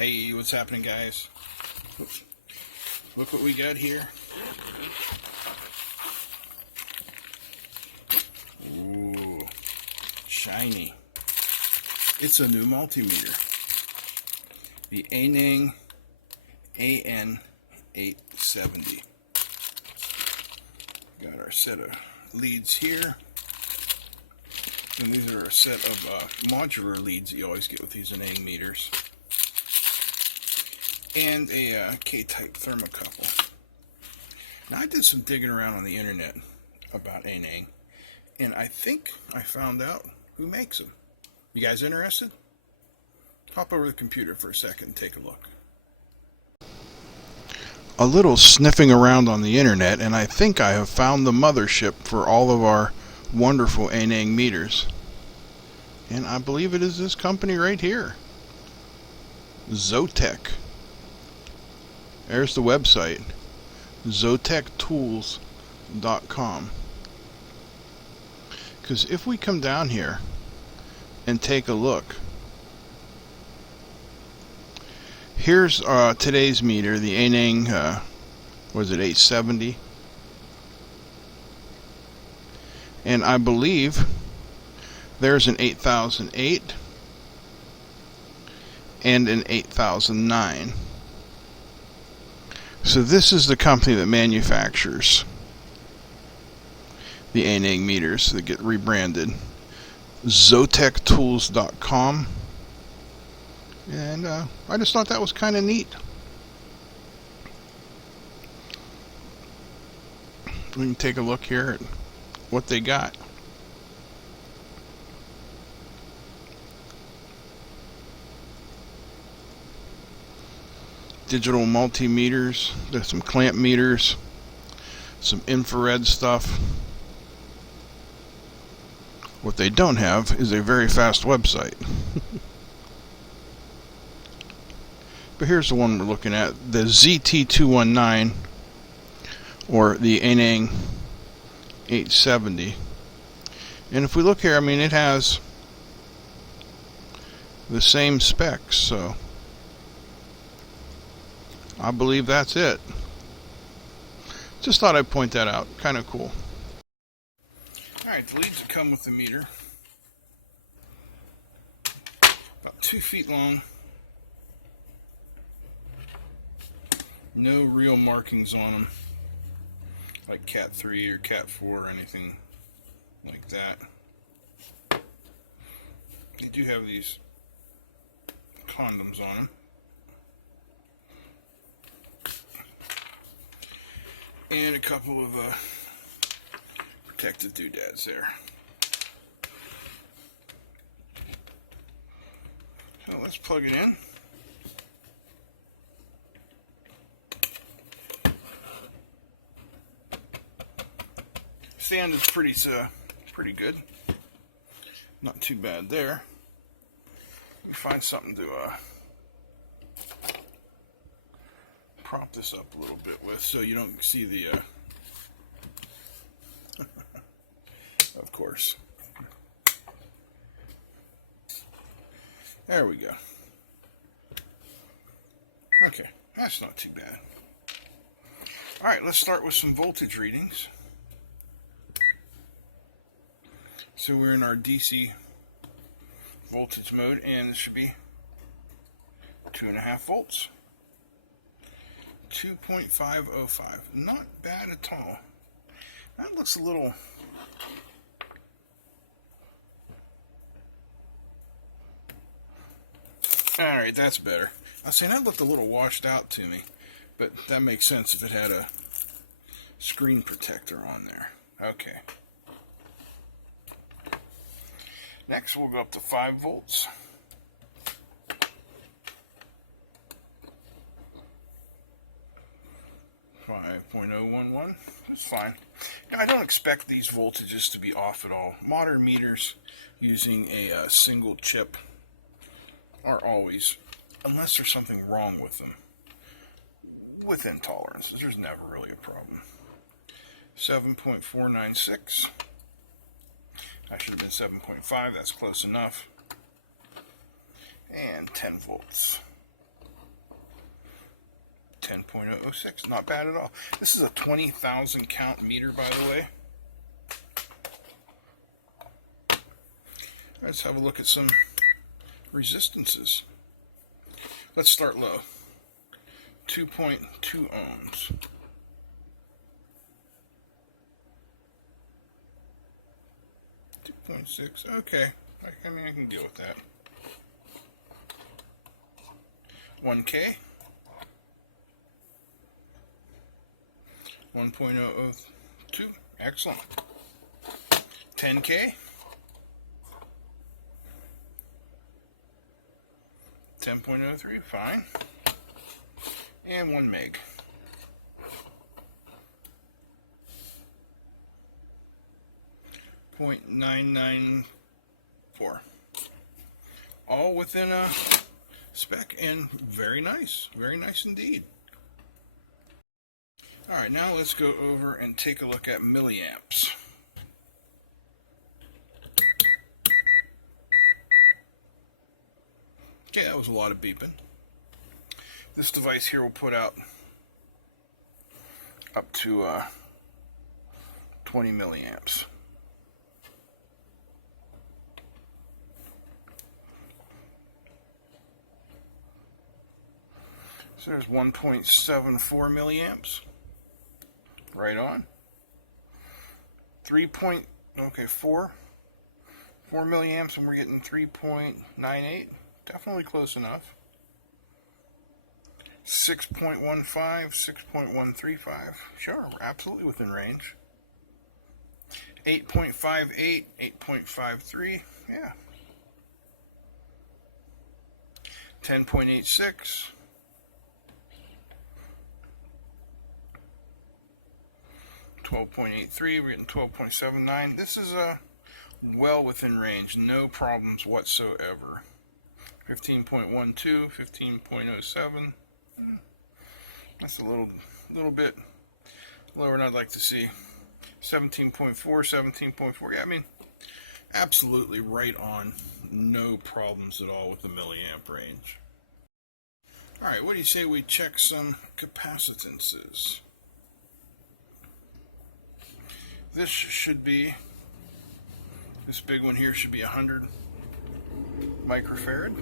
Hey, what's happening, guys? Look what we got here. Ooh, shiny. It's a new multimeter. The Aneng AN870. Got our set of leads here. And these are a set of modular leads that you always get with these Aneng meters. And a K-type thermocouple. Now, I did some digging around on the internet about Aneng, and I think I found out who makes them. You guys interested? Hop over the computer for a second and take a look. A little sniffing around on the internet, and I think I have found the mothership for all of our wonderful Aneng meters. And I believe it is this company right here. Zotek. There's the website, zotektools.com. Because if we come down here and take a look, here's today's meter, the Aneng, was it 870? And I believe there's an 8008 and an 8009. So this is the company that manufactures the Aneng meters that get rebranded. zotektools.com. And I just thought that was kind of neat. We can take a look here at what they got. Digital multimeters, there's some clamp meters, some infrared stuff. What they don't have is a very fast website. But here's the one we're looking at, the ZT219, or the Aneng 870. And if we look here, I mean, it has the same specs, so I believe that's it. Just thought I'd point that out. Kind of cool. Alright, the leads that come with the meter. About 2 feet long. No real markings on them, like Cat 3 or Cat 4 or anything like that. They do have these condoms on them. And a couple of protective doodads there. So let's plug it in. Stand is pretty good. Not too bad there. We find something to prop this up a little bit with, so you don't see the of course. There we go. Okay, that's not too bad. Alright, let's start with some voltage readings. So we're in our DC voltage mode, and this should be 2.5 volts. 2.505. Not bad at all. That looks a little... Alright, that's better. I was saying that looked a little washed out to me, but that makes sense if it had a screen protector on there. Okay. Next, we'll go up to 5 volts. 5.011. That's fine. Now, I don't expect these voltages to be off at all. Modern meters using a single chip are always, unless there's something wrong with them, within tolerances. There's never really a problem. 7.496. I should have been 7.5. That's close enough. And 10 volts. 10.006, not bad at all. This is a 20,000 count meter, by the way. Let's have a look at some resistances. Let's start low. 2.2 ohms. 2.6, okay. I mean, I can deal with that. 1K. 1.002, excellent. 10K. 10.03, fine. And 1 meg. .994. All within a spec and very nice indeed. Alright, now let's go over and take a look at milliamps. Okay, that was a lot of beeping. This device here will put out up to 20 milliamps. So there's 1.74 milliamps. Right on. 4 milliamps, and we're getting 3.98. Definitely close enough. 6.15, 6.135. Sure, we're absolutely within range. 8.58, 8.53. Yeah. 10.86. 12.83, we're getting 12.79. This is well within range, no problems whatsoever. 15.12, 15.07. That's a little bit lower than I'd like to see. 17.4, 17.4. Yeah, I mean, absolutely right on. No problems at all with the milliamp range. Alright, what do you say we check some capacitances? This big one here should be 100 microfarad.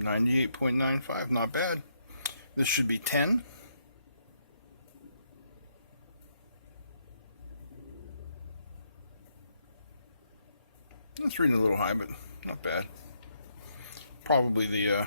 $98.95, not bad. This should be 10. That's reading a little high, but not bad. Probably the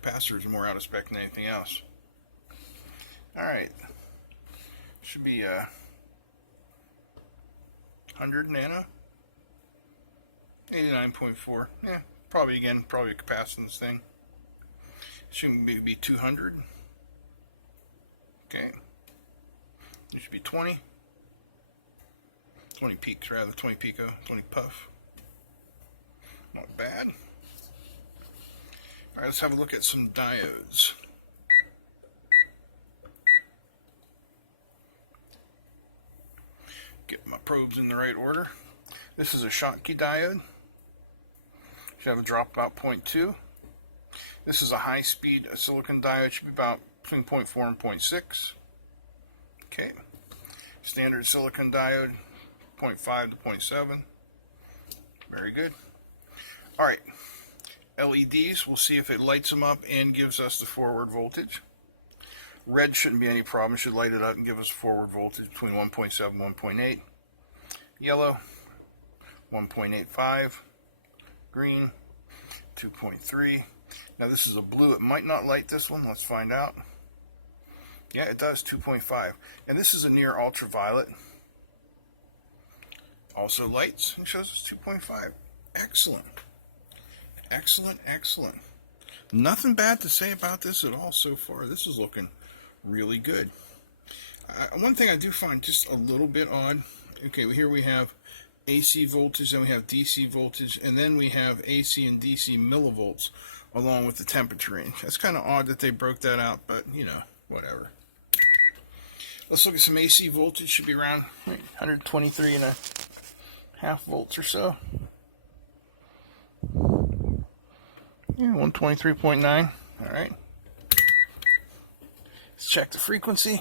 capacitor is more out of spec than anything else. Alright. Should be 100 nano. 89.4. Yeah, probably a capacitance thing. Should be 200. Okay. It should be 20. 20 peaks rather, 20 pico, 20 puff. Not bad. Alright, let's have a look at some diodes. Get my probes in the right order. This is a Schottky diode. Should have a drop about 0.2. This is a high-speed silicon diode. Should be about between 0.4 and 0.6. Okay. Standard silicon diode, 0.5 to 0.7. Very good. Alright. LEDs, we'll see if it lights them up and gives us the forward voltage. Red shouldn't be any problem. It should light it up and give us forward voltage between 1.7 and 1.8. Yellow, 1.85. Green, 2.3. Now this is a blue. It might not light this one. Let's find out. Yeah, it does, 2.5. And this is a near ultraviolet. Also lights and shows us 2.5. Excellent. Excellent, excellent. Nothing bad to say about this at all so far. This is looking really good. One thing I do find just a little bit odd. Okay, well, here we have AC voltage, then we have DC voltage, and then we have AC and DC millivolts along with the temperature range. That's kind of odd that they broke that out, but you know, whatever. Let's look at some AC voltage. Should be around 123.5 volts or so. Yeah, 123.9. All right. Let's check the frequency.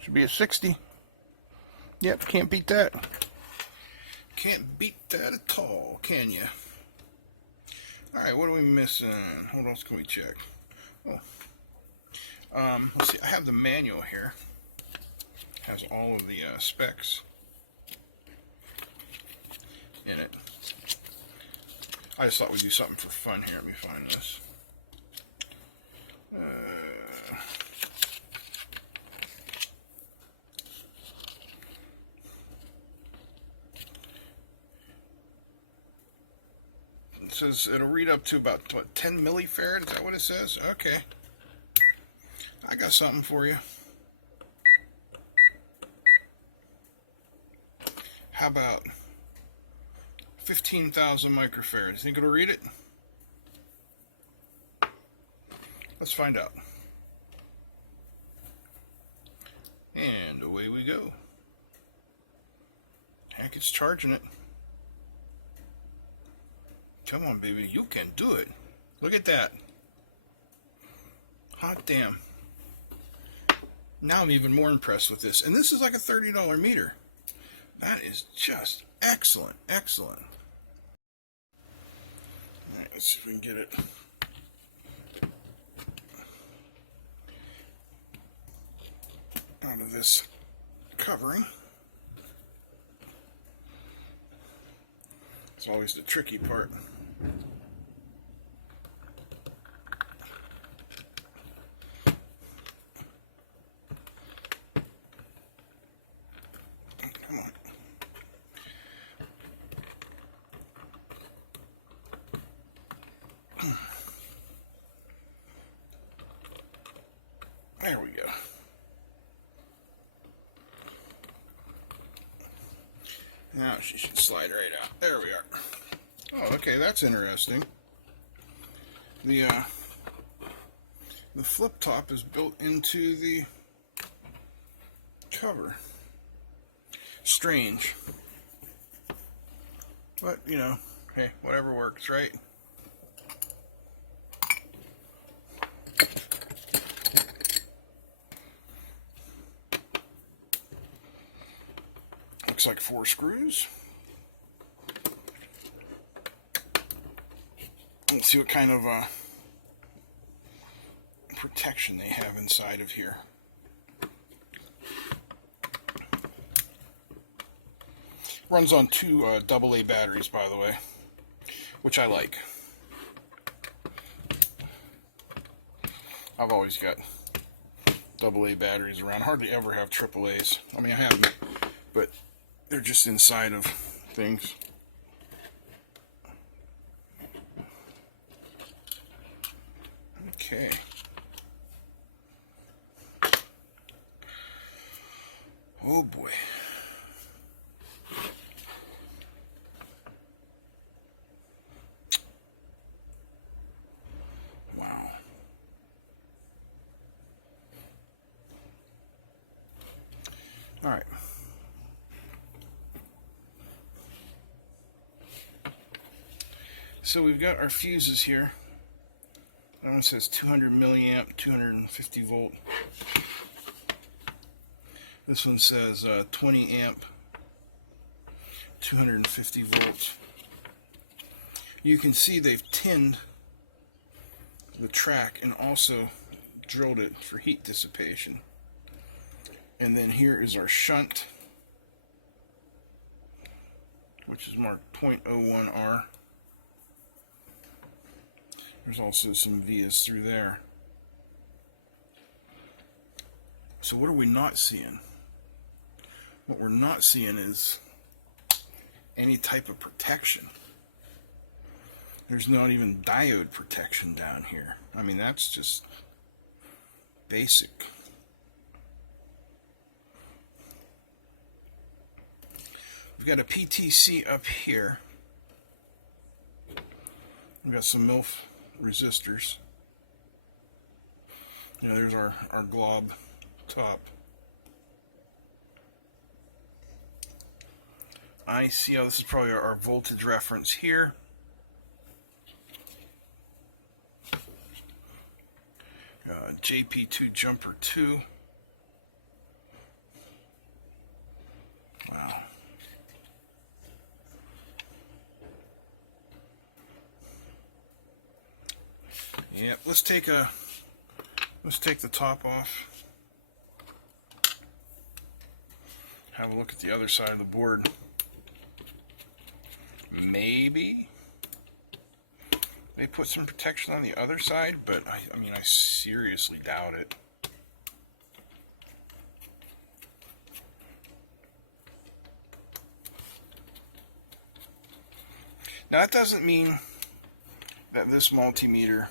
Should be a 60. Yep, can't beat that. Can't beat that at all, can you? Alright, what are we missing? What else can we check? Oh. Let's see, I have the manual here. It has all of the specs in it. I just thought we'd do something for fun here. Let me find this. It says it'll read up to about, what, 10 millifarad? Is that what it says? Okay. I got something for you. How about 15,000 microfarads? Think it'll read it? Let's find out. And away we go. Heck, it's charging it. Come on, baby, you can do it. Look at that. Hot damn. Now I'm even more impressed with this. And this is like a $30 meter. That is just excellent, excellent. All right, let's see if we can get it. Out of this covering. It's always the tricky part. Come on. There we go. Now she should slide right out. There we are. Oh, okay, that's interesting. The flip top is built into the cover. Strange. But, you know, hey, whatever works, right? Looks like 4 screws. Let's see what kind of protection they have inside of here. Runs on 2 AA batteries, by the way, which I like. I've always got AA batteries around. Hardly ever have AAAs. I mean, I have them, but they're just inside of things. Okay. Oh boy. Wow. All right. So we've got our fuses here. That one says 200 milliamp, 250 volt. This one says 20 amp, 250 volts. You can see they've tinned the track and also drilled it for heat dissipation. And then here is our shunt, which is marked 0.01R. There's also some vias through there. So what are we not seeing? What we're not seeing is any type of protection. There's not even diode protection down here. I mean, that's just basic. We've got a PTC up here. We've got some MILF resistors. Yeah, there's our glob top. I see how this is probably our voltage reference here. JP2 jumper 2. Wow. Yep, let's take the top off. Have a look at the other side of the board. Maybe they put some protection on the other side, but I mean, I seriously doubt it. Now, that doesn't mean that this multimeter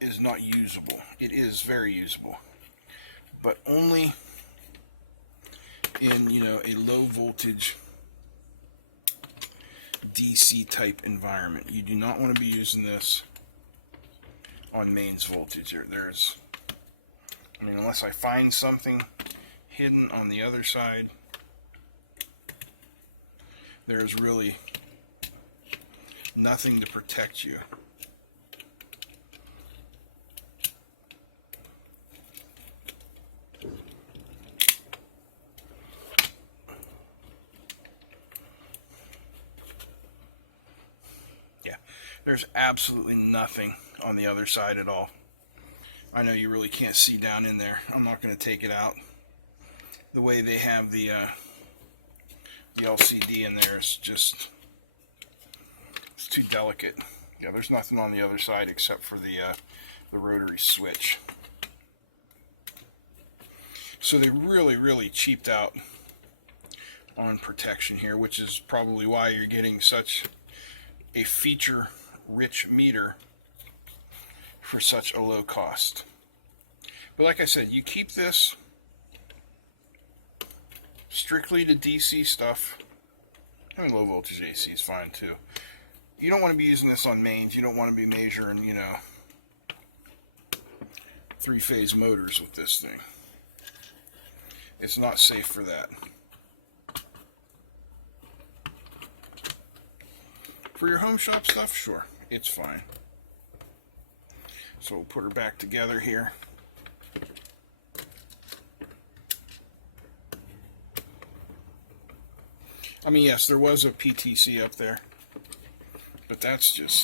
is not usable. It is very usable, but only in, you know, a low voltage DC type environment. You do not want to be using this on mains voltage. I mean, unless I find something hidden on the other side, there's really nothing to protect you. Yeah, there's absolutely nothing on the other side at all. I know you really can't see down in there. I'm not going to take it out. The way they have the LCD in there is just, it's too delicate. Yeah, there's nothing on the other side except for the rotary switch. So they really cheaped out on protection here, which is probably why you're getting such a feature-rich meter for such a low cost. But like I said, you keep this strictly to DC stuff. I mean, low voltage AC is fine too. You don't want to be using this on mains. You don't want to be measuring, you know, 3-phase motors with this thing. It's not safe for that. For your home shop stuff, sure, it's fine. So we'll put her back together here. I mean, yes, there was a PTC up there, but that's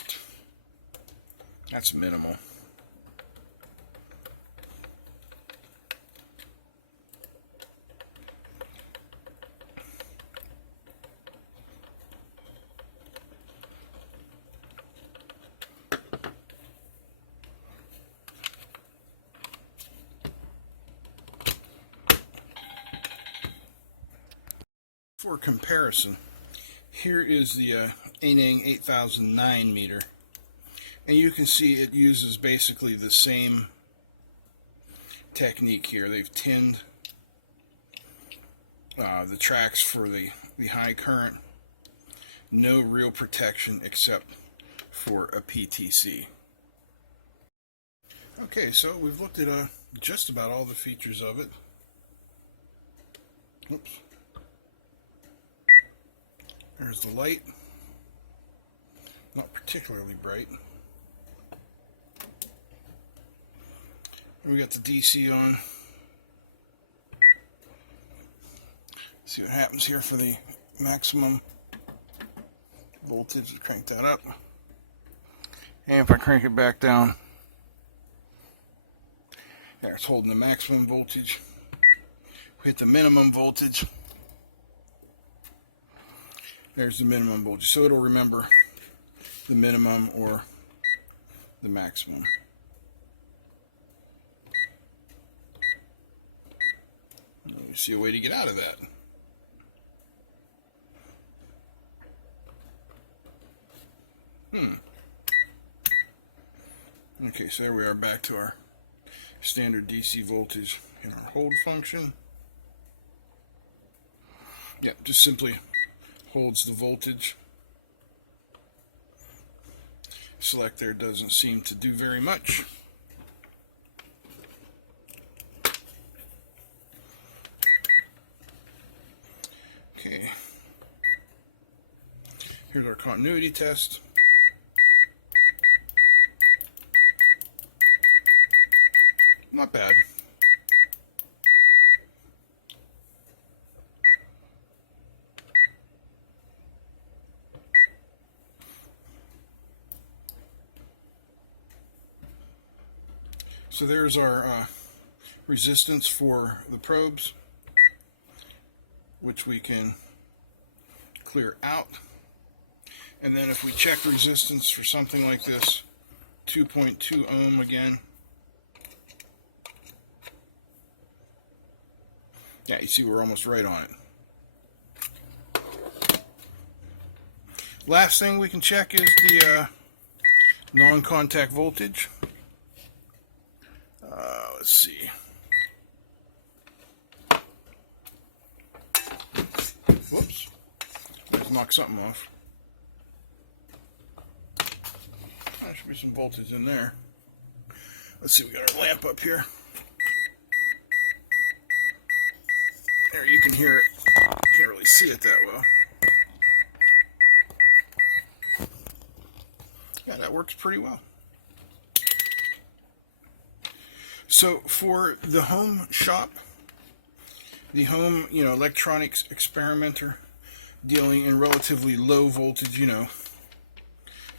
minimal. For comparison, here is the Aneng 8009 meter, and you can see it uses basically the same technique here. They've tinned the tracks for the high current. No real protection except for a PTC. Okay, so we've looked at just about all the features of it. Oops. There's the light, not particularly bright. And we got the DC on. See what happens here for the maximum voltage. Crank that up. And if I crank it back down, there, it's holding the maximum voltage. We hit the minimum voltage. There's the minimum voltage, so it'll remember the minimum or the maximum. Let me see a way to get out of that. Okay, so there we are, back to our standard DC voltage in our hold function. Yep, just simply holds the voltage. Select there doesn't seem to do very much. Okay. Here's our continuity test. Not bad. So there's our resistance for the probes, which we can clear out. And then if we check resistance for something like this, 2.2 ohm again. Yeah, you see we're almost right on it. Last thing we can check is the non-contact voltage. Let's see. Whoops. Let's knock something off. There should be some voltage in there. Let's see, we got our lamp up here. There, you can hear it. Can't really see it that well. Yeah, that works pretty well. So for the home shop, the home, electronics experimenter, dealing in relatively low voltage,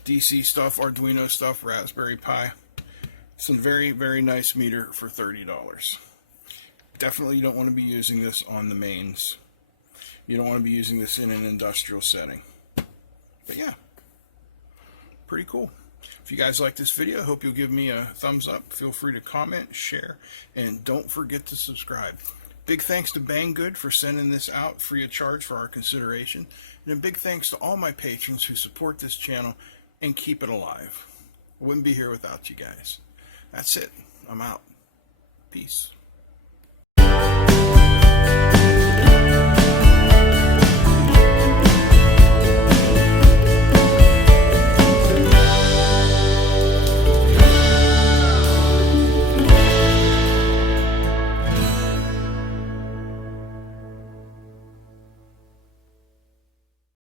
DC stuff, Arduino stuff, Raspberry Pi. Some very, very nice meter for $30. Definitely you don't want to be using this on the mains. You don't want to be using this in an industrial setting. But yeah, pretty cool. If you guys like this video, I hope you'll give me a thumbs up. Feel free to comment, share, and don't forget to subscribe. Big thanks to Banggood for sending this out free of charge for our consideration. And a big thanks to all my patrons who support this channel and keep it alive. I wouldn't be here without you guys. That's it. I'm out. Peace.